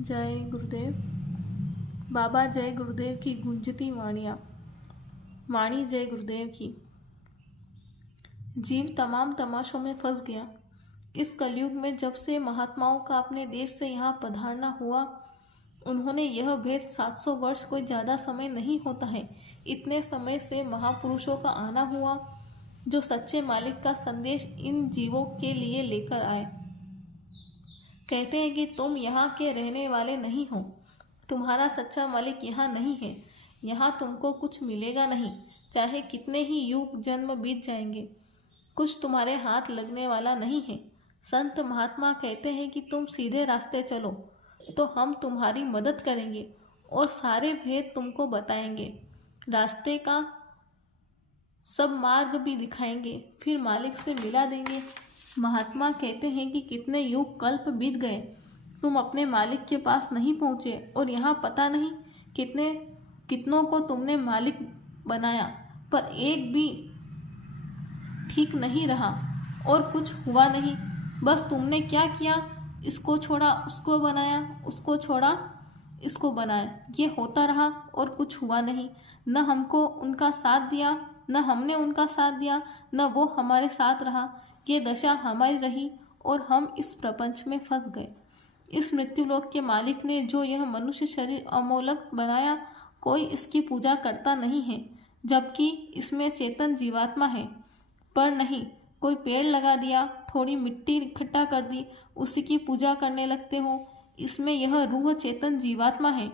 जय गुरुदेव। बाबा जय गुरुदेव की गूंजती वाणियाँ। वाणी जय गुरुदेव की। जीव तमाम तमाशों में फंस गया। इस कलयुग में जब से महात्माओं का अपने देश से यहाँ पधारना हुआ, उन्होंने यह भेद 700 वर्ष कोई ज़्यादा समय नहीं होता है, इतने समय से महापुरुषों का आना हुआ, जो सच्चे मालिक का संदेश इन जीवों के लिए लेकर आए। कहते हैं कि तुम यहाँ के रहने वाले नहीं हो, तुम्हारा सच्चा मालिक यहाँ नहीं है, यहाँ तुमको कुछ मिलेगा नहीं, चाहे कितने ही युग जन्म बीत जाएंगे, कुछ तुम्हारे हाथ लगने वाला नहीं है। संत महात्मा कहते हैं कि तुम सीधे रास्ते चलो तो हम तुम्हारी मदद करेंगे और सारे भेद तुमको बताएंगे, रास्ते का सब मार्ग भी दिखाएंगे, फिर मालिक से मिला देंगे। महात्मा कहते हैं कि कितने युग कल्प बीत गए, तुम अपने मालिक के पास नहीं पहुँचे और यहाँ पता नहीं कितनों को तुमने मालिक बनाया, पर एक भी ठीक नहीं रहा और कुछ हुआ नहीं। बस तुमने क्या किया, इसको छोड़ा उसको बनाया, उसको छोड़ा इसको बनाया, ये होता रहा और कुछ हुआ नहीं। न हमको उनका साथ दिया, न हमने उनका साथ दिया, न वो हमारे साथ रहा। ये दशा हमारी रही और हम इस प्रपंच में फंस गए। इस मृत्युलोक के मालिक ने जो यह मनुष्य शरीर अमोलक बनाया, कोई इसकी पूजा करता नहीं है, जबकि इसमें चेतन जीवात्मा है। पर नहीं, कोई पेड़ लगा दिया, थोड़ी मिट्टी इकट्ठा कर दी, उसी की पूजा करने लगते हो। इसमें यह रूह चेतन जीवात्मा है,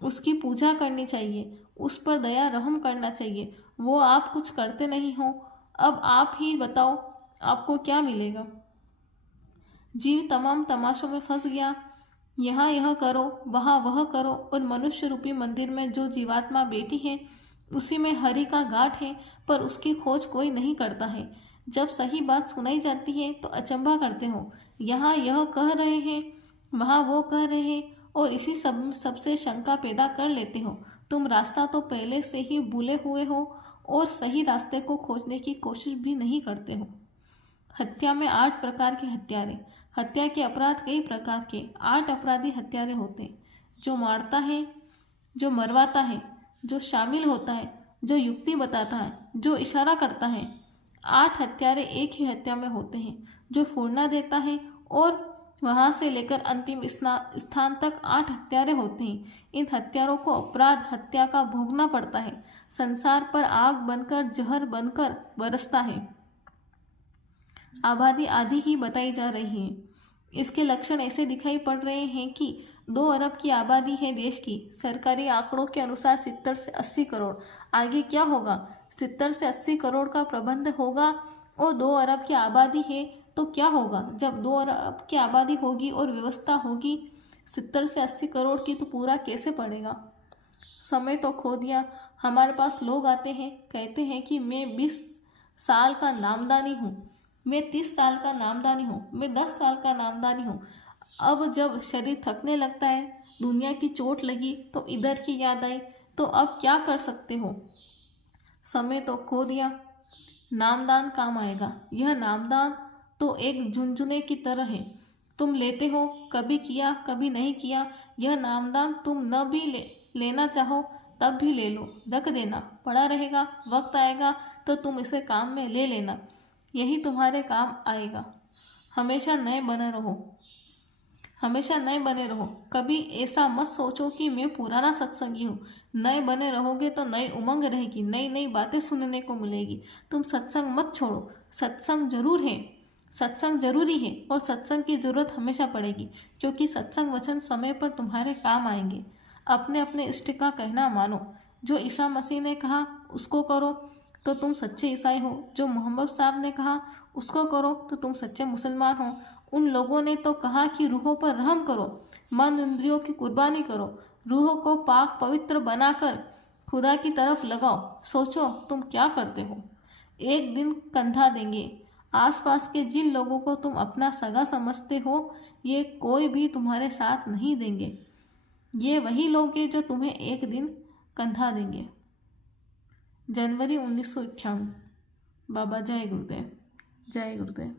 उसकी पूजा करनी चाहिए, उस पर दया रहम करना चाहिए। वो आप कुछ करते नहीं हो। अब आप ही बताओ, आपको क्या मिलेगा? जीव तमाम तमाशों में फंस गया। यहाँ यह करो, वहाँ वह करो, और मनुष्य रूपी मंदिर में जो जीवात्मा बैठी है, उसी में हरि का गाठ है, पर उसकी खोज कोई नहीं करता है। जब सही बात सुनाई जाती है तो अचंभा करते हो, यहाँ यह कह रहे हैं, वहाँ वो कह रहे हैं, और इसी सबसे शंका पैदा कर लेते हो। तुम रास्ता तो पहले से ही भूले हुए हो और सही रास्ते को खोजने की कोशिश भी नहीं करते हो। हत्या में 8 प्रकार के हत्यारे। हत्या के अपराध कई प्रकार के 8 अपराधी हत्यारे होते हैं। जो मारता है, जो मरवाता है, जो शामिल होता है, जो युक्ति बताता है, जो इशारा करता है। 8 हत्यारे एक ही हत्या में होते हैं। जो फोड़ना देता है और वहाँ से लेकर अंतिम स्थान तक 8 हत्यारे होते हैं। इन हत्यारों को अपराध हत्या का भोगना पड़ता है। संसार पर आग बनकर, जहर बनकर बरसता है। आबादी आधी ही बताई जा रही है। इसके लक्षण ऐसे दिखाई पड़ रहे हैं कि 2 अरब की आबादी है देश की। सरकारी आंकड़ों के अनुसार 70 से 80 करोड़। आगे क्या होगा? 70 से 80 करोड़ का प्रबंध होगा और 2 अरब की आबादी है तो क्या होगा? जब 2 अरब की आबादी होगी और व्यवस्था होगी 70 से 80 करोड़ की, तो पूरा कैसे पड़ेगा? समय तो खो दिया। हमारे पास लोग आते हैं, कहते हैं कि मैं 20 साल का नामदानी हूँ, मैं 30 साल का नामदानी हूँ, मैं 10 साल का नामदानी हूँ। अब जब शरीर थकने लगता है, दुनिया की चोट लगी तो इधर की याद आई, तो अब क्या कर सकते हो? समय तो खो दिया। नामदान काम आएगा। यह नामदान तो एक झुनझुने की तरह है, तुम लेते हो, कभी किया कभी नहीं किया। यह नामदान तुम न भी लेना चाहो तब भी ले लो, रख देना, पड़ा रहेगा, वक्त आएगा तो तुम इसे काम में ले लेना, यही तुम्हारे काम आएगा। हमेशा नए बने रहो, हमेशा नए बने रहो। कभी ऐसा मत सोचो कि मैं पुराना सत्संगी हूँ। नए बने रहोगे तो नई उमंग रहेगी, नई नई बातें सुनने को मिलेगी। तुम सत्संग मत छोड़ो। सत्संग जरूर है, सत्संग जरूरी है और सत्संग की जरूरत हमेशा पड़ेगी, क्योंकि सत्संग वचन समय पर तुम्हारे काम आएंगे। अपने अपने इष्ट का कहना मानो। जो ईसा मसीह ने कहा उसको करो तो तुम सच्चे ईसाई हो। जो मोहम्मद साहब ने कहा उसको करो तो तुम सच्चे मुसलमान हो। उन लोगों ने तो कहा कि रूहों पर रहम करो, मन इंद्रियों की कुर्बानी करो, रूहों को पाक पवित्र बनाकर खुदा की तरफ लगाओ। सोचो तुम क्या करते हो। एक दिन कंधा देंगे। आसपास के जिन लोगों को तुम अपना सगा समझते हो, ये कोई भी तुम्हारे साथ नहीं देंगे। ये वही लोग हैं जो तुम्हें एक दिन कंधा देंगे। जनवरी 1991। बाबा जय गुरुदेव। जय गुरुदेव।